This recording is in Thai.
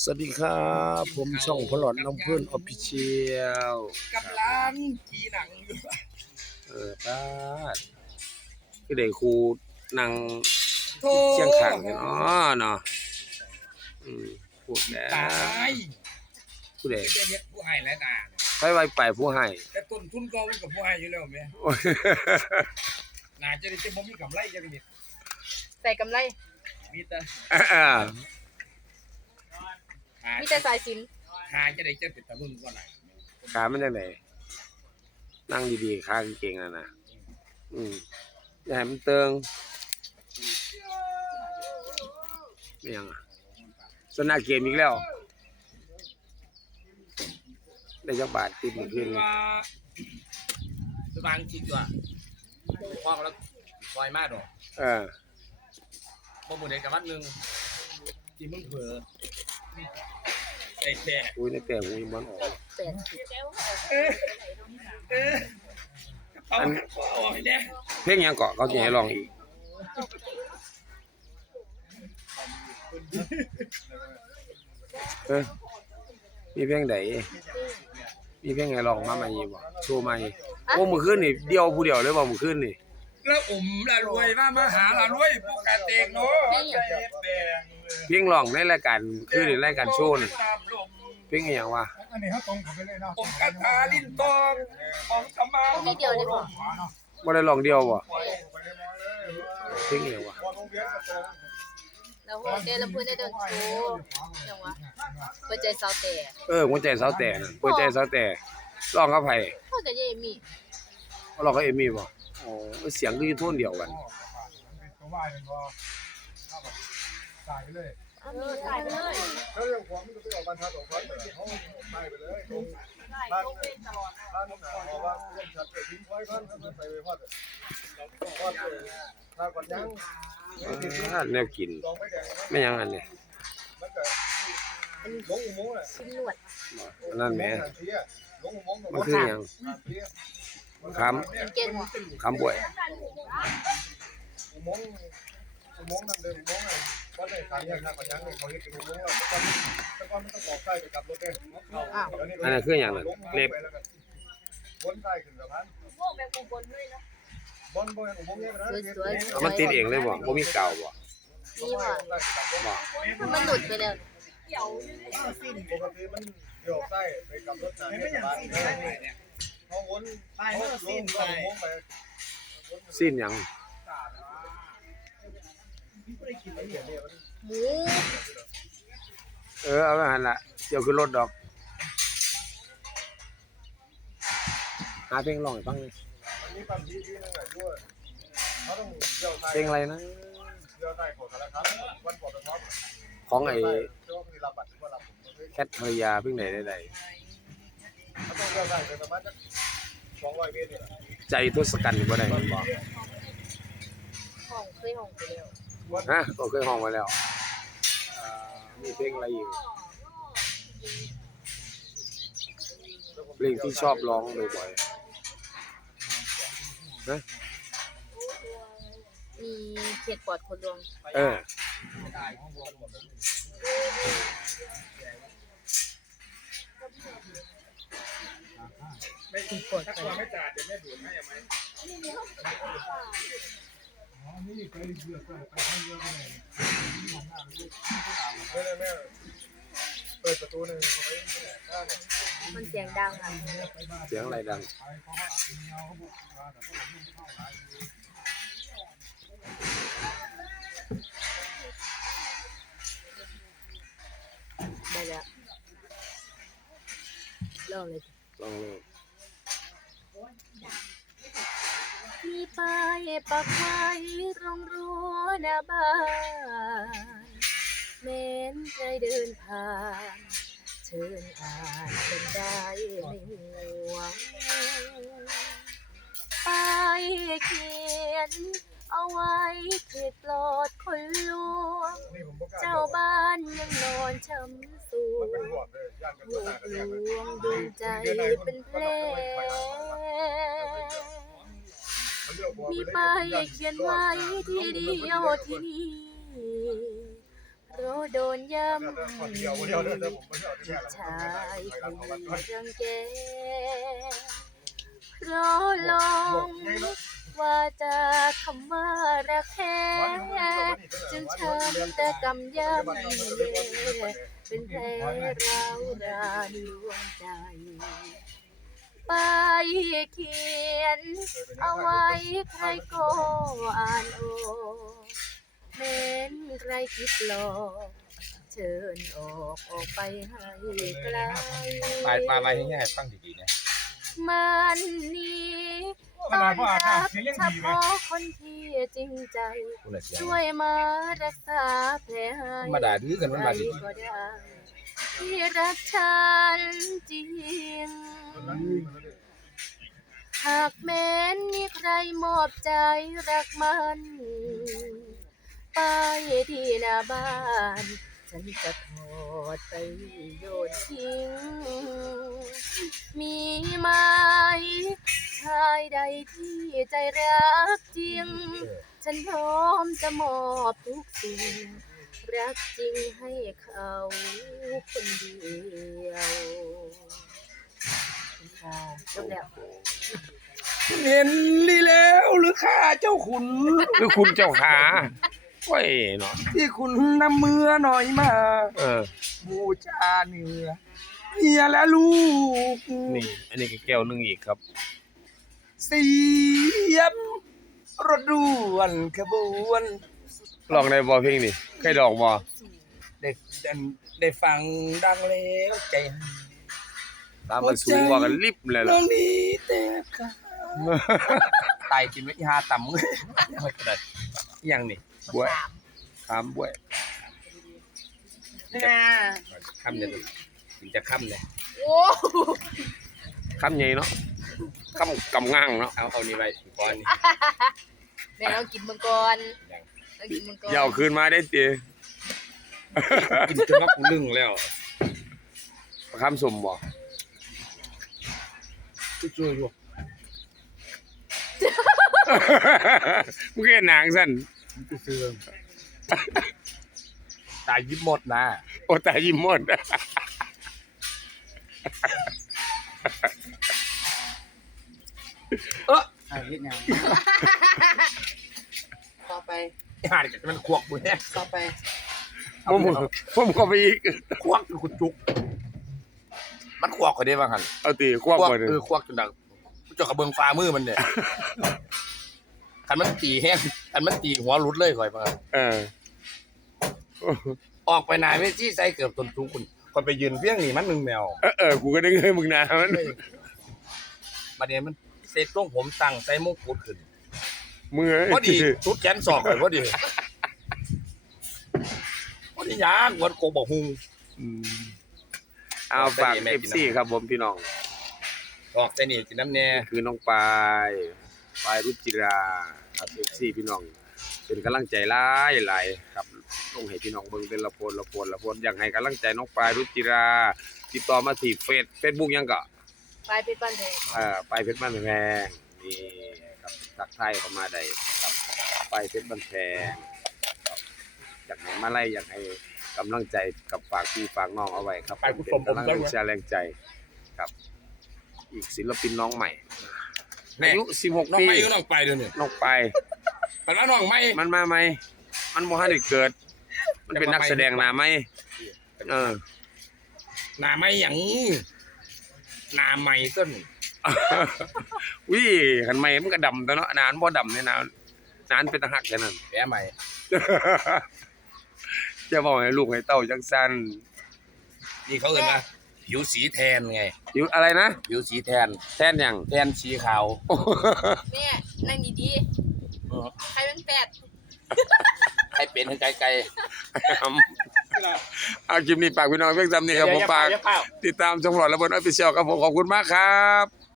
สวัสดีครับ ผมช่องพลอดน้ำเพื่อนออฟฟิเชียลกำลังขี่หนังอยู่เออป้าดคือได้ครูนั่งโธ่เชียงข้างกันอ๋อเนาะอืมพูดแล้วตายผู้ใดเดี๋ยวเฮ็ดผู้ให้และนาไปไว้ไปผู้ให้แต่ต้นทุนก็มันกับผู้ให้อยู่แล้วแม่โอ้ยน่าจะได้จะบ่มีกำไรจังนิดใส่กำไรมีแต่อ่าหา มีแต่สายสินหาจะได้จะเป็นตะมึงก่อนน่ะขามันจังไดนั่งดีๆขาเก่งๆน่ะนะอืมอย่าให้มันเติงไม่ยังอะสนาเกมอีกแล้ว ได้จักบาทติดมื้อคืนคือนี่ว่าสว่างคิดว่าพอกแล้วปล่อยมาดอกเออบ่มื้อใดก็วันหนึงที่มึงเผลอ ไอ้แท้อุ้ยในแต่หูยมันออกแปดสิบเออเออเอาเอาให้แน่เพลงยังเกาะเขาจะให้ลองอีกเออมีเพลงใดมีเพลงไงลองมาใหม่อีกบ่โชว์ใหม่โอ้มื้อคืนนี่เดียวผู้เดียวเลยบ่มื้อคืนนี่แล้วอุ่มละรวยมามาหาละรวยพวกกาเตงเนาะใจแดง พลงร้องในรายการคือในรายการโชว์น่ะตามลมเพลงอหย่างวะอันนี้เขาตรงเข้าไปเลยเนาะผมกระทาลิ้นตองของกำมานิดเดียวเลยบ่ขวาเนาะบ่ได้ร้องเดียวบ่ไปเลยมองเลยเพลงอหย่างวะพอโรงเรียนก็ตรงแล้วโหเดลำพูนได้โดนโชว์จังวะเปิดใจสาวแต่เออหัวใจสาวแต่น่ะหัวใจสาวแต่ร้องกับไผพ่อกับยายมีร้องกับเอมี่บ่อ๋อเสียงคืออยู่โทนเดียวกันเป็นตัวว่าเป็นพอเข้าไปจ่ายไปเลย เออตายไปเลยแล้วเรื่องความมันก็ไปออกบรรทัดออกพันเลยเขาไปไปเลยตรงบ้านบ้านหนาพอว่าร่วมชัดไปทิ้งไว้พันก็ไปไปพอดพอดถ้าก่อนยังอ่าแนวกินลองไปแดงไม่หยังอันนี้มันก็ลงอุโมงค์แหละชิ้นหนวดอันนั้นแหมลงอุโมงค์มันคือหยังครับเป็นเกณฑ์หัวคำป่วยอุโมงค์ อุโมงค์นั่นเดินอุโมงค์น่ะก็ได้สามแยกทางปัญญาเนี่ยเขาเรียกเป็นอุโมงค์แล้วแต่ก่อนแต่ก่อนมันต้องบอกใต้ไปกับรถเด้อ้าวอันนั้นคือหยังน่ะเล็บ วนใต้ขึ้นสะพานโม่แบบบนเลยนะบนบนอุโมงค์เนี่ยนะสวยเอามันติดเองเลยบ่บ่มีเก่าบ่นี่ว่บ่มันหลุดไปแล้วเกี่ยวอยู่นี่ปกติมันโยกใต้ไปกับรถนะไม่อย่างสิ้นเนี่ยเขาวนไปเมื่อสิ้นไปอุโมงค์ไป สิ้นหยัง หมูเออเอาไว้หั่นละเดี๋ยวขึ้นรถดอก หาเพลงร้องให้ฟังหน่อยอันนี้ปั๊มที่ที่นั่นแหละด้วยเขาต้องเพลงอะไรนะของสารคามวันปอดพร้อของไอ้แคทภรรยาเพิ่งไหนใดเขาต้งเร่ใต้ไปประมาณสักสองร้อยเมตรนี่แหละๆใจทศกัณฐ์บ่ได้บ่ห้องเคยห้องไปแล้ว ฮะก็เคยห้องไว้แล้วอ่ามีเพลงอะไรอีกเพลงที่ชอบร้องบ่อยๆนะมีเขตปลอดคนดวงเออไม่ปวดถ้าความไม่จ่ายจะไม่ดูดให้ยังไงนี่เคยเลือกไปให้ เปิดประตูหนึ่งมันเสียงดังอะเสียงอะไรดังไปเขาก็อัดเงาเขาบุกมาแต่เขาไม่เข้าหลายอยู่ได้แล้วเริ่มเลยลองเลย มี ป้ายปักไว้ตรงรั้วหน้าบ้านเม้นใครเดินผ่านเชิญอ่านเป็นได้ไม่ห่วงป้ายเขียนเอาไว้เขตปลอดคนลวง เจ้าบ้านยังนอนช้ำสูงหวดเลยย่านกันลูต่างกหลวงดวงใจเป็นแผล มีป้ายเขียนไว้ที่เดียวที่นี่เพราะโดนย่ำคนเดียวคนเดียวเด้อเด้อผมไม่เที่ยวที่แม่ละชายคนนี้วันรังแกเพราะลองว่าจะคำว่ารักแท้จึงช้ำแต่กำยำเป็นแผลร้าวรานดวงใจ ไปเขียน เอาไว้ใครก็อ่านออกแม้นใครคิดหลอกเชิญออกออกไปให้ไกลไปมามาให้ง่ายฟังดีๆนะมันนี้ต้อนรับเฉพาะคนที่จริงใจกูเลยเสียงช่วยมารักษาแผลให้มาด่าดื้อกันมันใครมาดีก็ได้ ที่รักฉันจริง หากแม้นมีใครมอบใจรักมันไปที่หน้าบ้าน ฉันจะถอดไปโยนทิ้ง มีไหมชายใดที่ใจรักจริง ฉันพร้อมจะมอบทุกสิ่ง รักจริงให้เขาคนเดียวค่ะจบแล้วเห็นลีแล้วหรือข้าเจ้าขุนหรือคุณเจ้าขาโอ้ยเนาะที่คุณนำมือหน่อยมาเออ บูชาเนื้อเมียและลูกนี่ อันนี้ก็แก้วหนึงอีกครับ เสียมรถด่วนขบวน ลองได้บ่เพลงนี้เคยดอกบ่ได้ได้ได้ฟังดังแล้วใจตามมันสูงกว่ากันลิบเลยน้ล่ะองนี้แต่ขาตายกินไว้อีหาต่ำเลยยังไม่กระดัดอีหยังนี่บวยถามบวยค่ำเนี่ยถึงจะค่ำเลยโอ้คำใหญ่เนาะคำกำง่างเนาะเอาเอานี่ไว้ก่อนนี่แม่เรากินมังกร เรากินมังกรอย่าเอาคืนมาได้ติกินจนว่ากูลึงแล้วคำสมบ่ช่วยอยู่มึงเห็นหนังสั่นซื้อตายยิบหมดนะโอ้ตายยิ้มหมดอ่าเฮ็ดหยัง ต่อไป หาดมันควักบุญเนี่ยต่อไปผมผมก็ไปอีกควักคือคุณจุก มันควักเขาได้บ้างหันเอาตีควักบ่เออควักจนดังเจ้ากระเบิงฟ้ามือมันเนี่ยคันมันตีแห้งคันมันตีหัวรุดเลยข่อยมาเออออกไปนายไม่ที่ใส่เกือบตนทุกคนคนไปยืนเพี้ยงหนีมันหนึ่งแมวเออเออกูก็ได้เงยมึงนามันบัดนี้มันเสร็จต้องผมตั้งใส่มงกุฎขึ้น มือพอดีชุดแขนศอกเลยพอดีพอดียางวันโกบอกฮุงอืมเอาฝาก FC ครับผมพี่น้องออกแต่นี่กินน้ำแน่คือน้องปายปายรุจิราครับ FC พี่น้อง เป็นกำลังใจหลายหลายครับลงให้พี่น้องเบิ่งเป็นละพลละพลละพลอยากให้กำลังใจน้องปายรุจิรา ติดต่อมาที่เฟซเฟซบุ๊กยังก็ไปเป็นบ้านแดงเอ่อปายเพชรบ้านแพงนี่ ครับทักทายเข้ามาได้ครับปายเพชรบ้านแพงครับอยากให้มาไล่อยากให้กำลังใจกับฝากพี่ฝากน้องเอาไว้ครับไปคุณเป็สนมผมกำลังด้วยใจแรงใจครับ อีกศิลปินน้องใหม่แน่ อายุ16น้องปีไม่ก็น้องไปเดี๋ยวนี้น้องไปายมันว่าน้องไม่ มันมาไหม มันบ่ทันได้เกิด มันเป็นนักแสดงหน้าไหมเออ หน้าไม่หยังหน้าใหม่ต้น วิคันใหม่มันก็ดำตัวเนาะหนานบ่ดำเนี่ยนะหนานเป็นตะหักแค่นั้นแปะใหม่จะบอกให้ลูกให้เต้าจังซั่นนี่เขาเอ่ยมาผิวสีแทนไงอยู่อะไรนะ ผิวสีแทน แทนหยังแทนสีขาวแม่นั่งดีๆใครเป็นแปดให้เป็นให้ไกลเอาคลิปนี้ฝากพี่น้องเพียงจำๆนี่ครับผมฝากอย่เป่อย่เป่าติดตามช่องหลอดระเบิดออฟฟิเชียลครับผมขอบคุณมากครับ